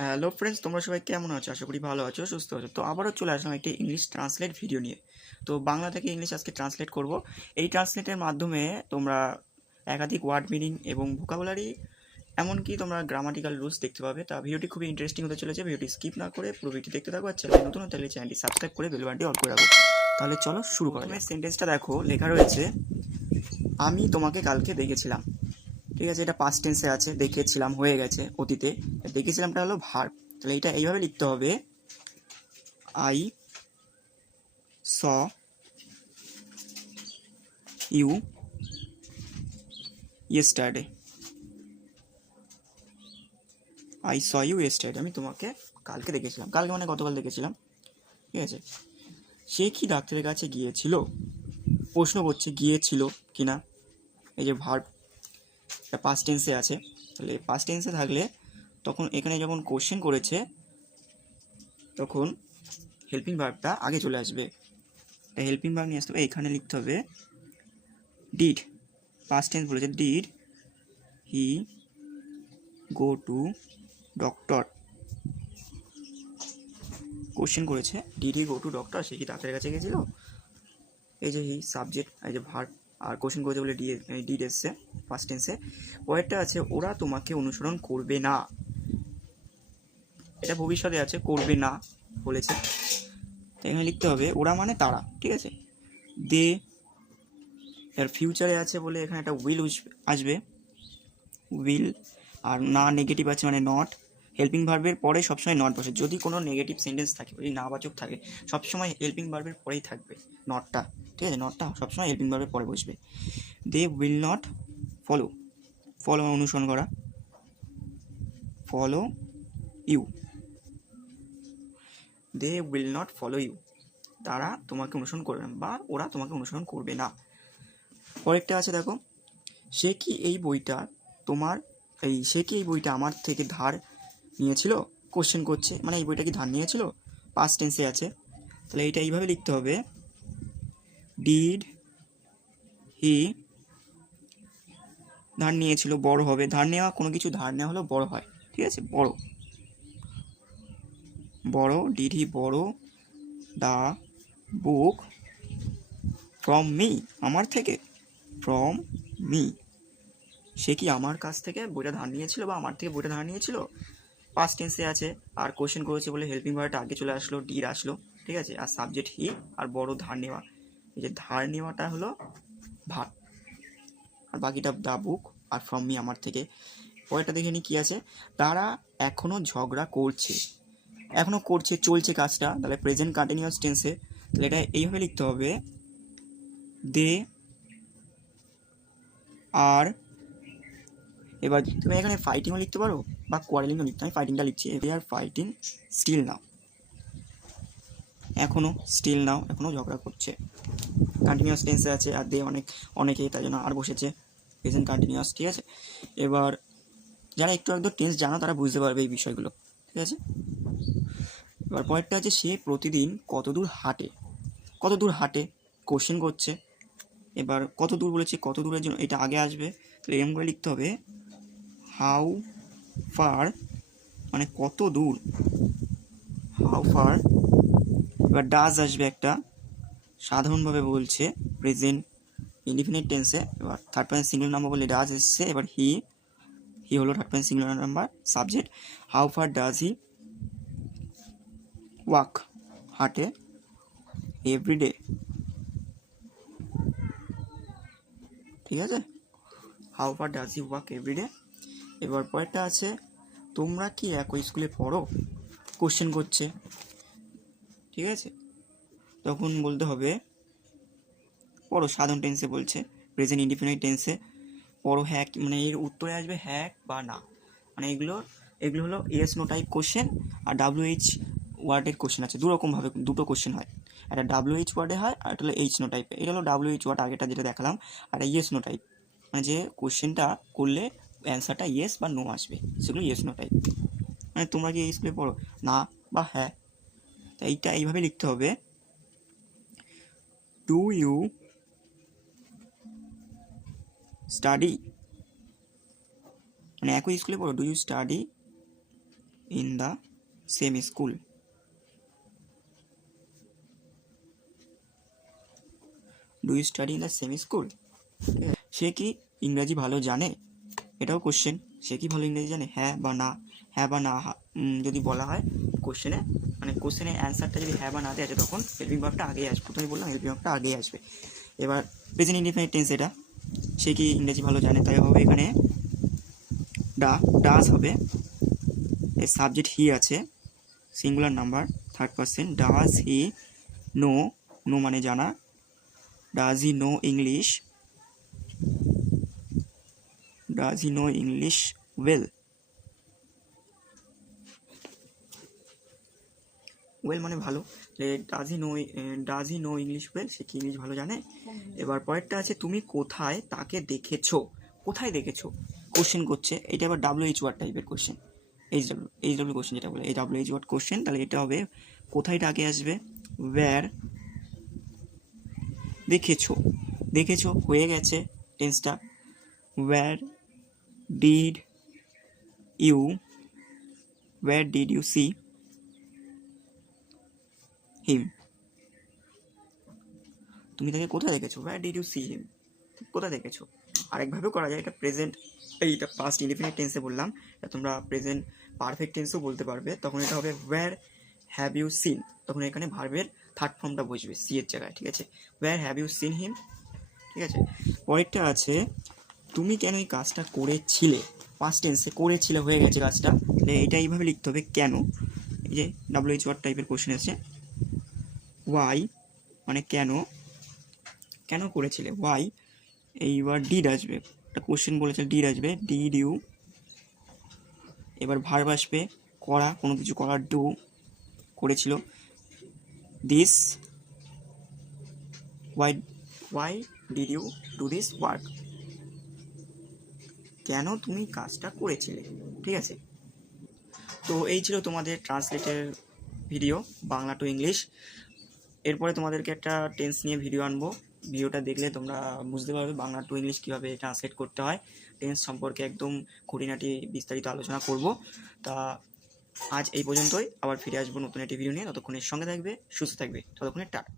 Hello friends তোমরা সবাই কেমন আছো? আশা করি ভালো আছো, সুস্থ আছো। তো আবারও চলে আসলাম একটি ইংলিশ ট্রান্সলেট ভিডিও নিয়ে। তো বাংলা থেকে ইংলিশ আজকে ট্রান্সলেট করব। এই ট্রান্সলেটের মাধ্যমে তোমরা একাধিক ওয়ার্ড মিনিং এবং ভোকাবুলারি এমনকি তোমরা গ্রামাটিক্যাল রুলস দেখতে পাবে। তা ভিডিওটি খুবই ইন্টারেস্টিং হতে চলেছে ভিডিওটি স্কিপ না করে পুরো ভিডিও দেখতে থাকো। আর চ্যানেল নতুন তাহলে হলে চ্যানেলটি সাবস্ক্রাইব করে বেল বাটনটি অন করে রাখো। তাহলে চলো শুরু করা সেন্টেন্সটা দেখো, লেখা রয়েছে, আমি তোমাকে কালকে দেখেছিলাম। ঠিক আছে, এটা পাস্ট টেন্সে আছে দেখেছিলাম হয়ে গেছে অতীতে। দেখেছিলামটা হলো ভার তাহলে এটা এইভাবে লিখতে হবে। I saw you yesterday I saw you yesterday আমি তোমাকে কালকে দেখেছিলাম কালকে মানে গতকাল দেখেছিলাম ঠিক আছে? সে কি ডাক্তারের কাছে গিয়েছিল? প্রশ্ন করছে, গিয়েছিল কিনা? এই যে ভার্ব এটা পাস্ট টেন্সে আছে। তাহলে পাস্ট টেন্সে থাকলে তখন এখানে যখন কোশ্চেন করেছে, তখন হেল্পিং ভার্বটা আগে চলে আসবে। এটা হেল্পিং ভার্ব নিয়ে আসতে হবে এখানে লিখতে হবে ডিড পাস্ট টেন্স বলেছে did he go to doctor question করেছে did he go to doctor সে কি ডাক্তারের কাছে গেছিল? এই যে হি সাবজেক্ট এই যে ভার্ব আর কোশ্চেন করেছে বলে ডি ডিড এসছে ফার্স্ট টেন্সে পরেরটা আছে, ওরা তোমাকে অনুসরণ করবে না। এটা ভবিষ্যতে আছে, করবে না বলেছে। এখানে লিখতে হবে, ওরা মানে তারা, ঠিক আছে? দে এর ফিউচারে আছে বলে এখানে একটা উইল আসবে। উইল আর না নেগেটিভ আছে মানে নট হেল্পিং ভার্বের পরে সবসময় নট বসে। যদি কোনো নেগেটিভ সেন্টেন্স থাকে, যদি নাবাচক থাকে, সবসময় হেল্পিং ভার্বের পরেই থাকবে নটটা ঠিক আছে? নটটা সবসময় হেল্পিং ভার্বের পরে বসবে। They will not follow follow অনুসরণ করা। Follow you they will not follow you তারা তোমাকে অনুসরণ করবে না বা ওরা তোমাকে অনুসরণ করবে না। পরেরটা আছে, দেখো। সে কি এই বইটা তোমার, এই সে কি এই বইটা আমার থেকে ধার নিয়েছিল কোশ্চেন করছে। মানে এই বইটা কি ধার নিয়েছিল? পাস্ট টেন্সে আছে। তাহলে এইটা এইভাবে লিখতে হবে। ডিড হি ধার নিয়েছিল, বড় হবে? ধার নেওয়া, কোনো কিছু ধার নেওয়া হলো বড় হয়। ঠিক আছে? বড়। বড় ডিড হি বড় দা বুক ফ্রম মি আমার থেকে? ফ্রম মি সে কি আমার কাছ থেকে বইটা ধার নিয়েছিল বা আমার থেকে বইটা ধার নিয়েছিল? পাস্ট টেন্সে আছে, আর কোশ্চেন করেছে বলে হেল্পিং ভার্বটা আগে চলে আসলো ডির আসলো, ঠিক আছে? আর সাবজেক্ট হি আর বড় ধার নেওয়া। এই যে ধার নেওয়াটা হলো ভার। আর বাকিটা দা বুক আর ফ্রম মি আমার থেকে। পরেরটা দেখে নি কী আছে। তারা এখনও ঝগড়া করছে। এখনও করছে, চলছে কাজটা। তাহলে প্রেজেন্ট কন্টিনিউয়াস টেন্সে তাহলে এটা এইভাবে লিখতে হবে। দে আর এবার তুমি এখানে ফাইটিংও লিখতে পারো, বা কোয়ারেলিংও লিখতে, আমি ফাইটিংটা লিখছি। দে আর ফাইটিং স্টিল নাও এখনও স্টিল নাও এখনও ঝগড়া করছে। কন্টিনিউয়াস টেন্সে আছে, আর দে অনেক, অনেকেই তাই জন্য আর বসেছে। প্রেজেন্ট কন্টিনিউয়াস ঠিক আছে? এবার যারা একটু একদম টেন্স জানো, তারা বুঝতে পারবে এই বিষয়গুলো, ঠিক আছে? এবার পরেরটা আছে সে প্রতিদিন কত দূর হাঁটে কত দূর হাঁটে কোশ্চেন করছে। এবার কত দূর বলেছে কত দূরের জন্য, এটা আগে আসবে। তাহলে এরকম করে লিখতে হবে হাউ ফার মানে কত দূর? হাউ ফার, এবার ডাজ আসবে একটা, সাধারণভাবে বলছে প্রেজেন্ট ইনডিফিনিট টেন্সে, এবার থার্ড পার্সন সিঙ্গুলার নাম্বার বলে ডাজ এসছে, এবার হি হি হলো third person singular number subject, how far does he walk হাঁটে এভরিডে ঠিক আছে? How far does he walk every day এবার পরেরটা আছে, তোমরা কি একই স্কুলে পড়ো? কোশ্চেন করছে। ঠিক আছে? তখন বলতে হবে, পড়ো সাধারণ টেন্সে বলছে প্রেজেন্ট ইন্ডিপেন্ডেন্ট টেন্সে পড়ো হ্যাক মানে এর উত্তরে আসবে হ্যাক বা না। মানে এগুলো এগুলো হলো এস নো টাইপ কোশ্চেন আর ডাব্লিউ এইচ ওয়ার্ডের কোশ্চেন আছে। দুরকমভাবে দুটো কোশ্চেন হয়। একটা ডাব্লিউ এইচ ওয়ার্ডে হয় আর একটা হলো এইচ নো টাইপে এটা হলো ডাব্লিউ এইচ ওয়ার্ড আগেটা যেটা দেখালাম। আর ইয়েস নো টাইপ মানে যে কোশ্চেনটা করলে অ্যান্সারটা ইয়েস বা নো আসবে। সেগুলো ইয়েস নো টাইপ মানে তোমরা কি স্কুলে পড়ো। না বা হ্যাঁ। তো এইটা এইভাবে লিখতে হবে। ডু ইউ স্টাডি মানে একই স্কুলে পড়ো। Do you study in the same school do you study in the same school সে কি ইংরাজি ভালো জানে? এটাও কোশ্চেন সে কি ভালো ইংরেজি জানে? হ্যাঁ বা না? হ্যাঁ বা না যদি বলা হয় কোশ্চেনে মানে কোশ্চেনের অ্যান্সারটা যদি হ্যাঁ বা নাতে আছে তখন হেল্পিং ভাবটা আগেই আসবে। প্রথমে বললাম হেল্পিং ভাবটা আগেই আসবে। এবার প্রেজেন্ট ইন্ডিফিনিট টেন্স এটা। সে কি ইংরেজি ভালো জানে? তাই হবে এখানে ডা, ডাস হবে। এর সাবজেক্ট হি আছে। Singular number third percent does he know know মানে জানা। Does he know English does he know English well well মানে ভালো। যে does he know does he know English well সে কি ইংলিশ ভালো জানে? এবার পরেরটা আছে, তুমি কোথায় তাকে দেখেছ? কোথায় দেখেছ? কোশ্চেন করছে। এটা আবার ডাব্লিউ এইচ ওয়ার্ড টাইপের question H W H W question যেটা বলে। এই ডাব্লিউ এইচ ওয়ার্ড কোশ্চেন তাহলে এটা হবে কোথায়টা আগে আসবে? ওয়্যার দেখেছ। দেখেছ, হয়ে গেছে টেন্সটা where did you where did you see him তুমি তাকে কোথায় দেখেছ? Where did you see him কোথায় দেখেছ? আরেকভাবেও করা যায়, এটা প্রেজেন্ট এইটা পাস্ট ইনডিফিনিট টেন্সে বললাম, এটা তোমরা প্রেজেন্ট পারফেক্ট টেন্সও বলতে পারবে। তখন এটা হবে ওয়্যার হ্যাভ ইউ সিন তখন এখানে ভার্বের থার্ড ফর্মটা বসবে সি এর জায়গায়, ঠিক আছে? Where have you seen him ঠিক আছে? পরেরটা আছে তুমি কেন এই কাজটা করেছিলে? পাস্ট টেন্সে করেছিলে, হয়ে গেছে কাজটা। তাহলে এটা এইভাবে লিখতে হবে কেন? এই যে ডাব্লিউ এইচ ওয়ার্ড টাইপের কোশ্চেন এসেছে। ওয়াই মানে কেন? কেন করেছিলে? ওয়াই এইবার ডিড আসবে। একটা কোশ্চেন বলেছে ডিড আসবে। ডিড ইউ এবার ভার্ব আসবে, করা, কোনো কিছু করার ডু করেছিল। This why why did you do this work কেন তুমি কাজটা করেছিলে, ঠিক আছে? তো এই ছিল তোমাদের ট্রান্সলেটের ভিডিও বাংলা টু ইংলিশ এরপরে তোমাদেরকে একটা টেন্স নিয়ে ভিডিও আনব। ভিডিওটা দেখলে তোমরা বুঝতে পারবে বাংলা টু ইংলিশ কীভাবে ট্রান্সলেট করতে হয়। টেন্স সম্পর্কে একদম খুঁটিনাটি বিস্তারিত আলোচনা করব। তা আজ এই পর্যন্তই। আবার ফিরে আসব নতুন একটি ভিডিও নিয়ে। ততক্ষণের সঙ্গে থাকবে, সুস্থ থাকবে। ততক্ষণের টাটা।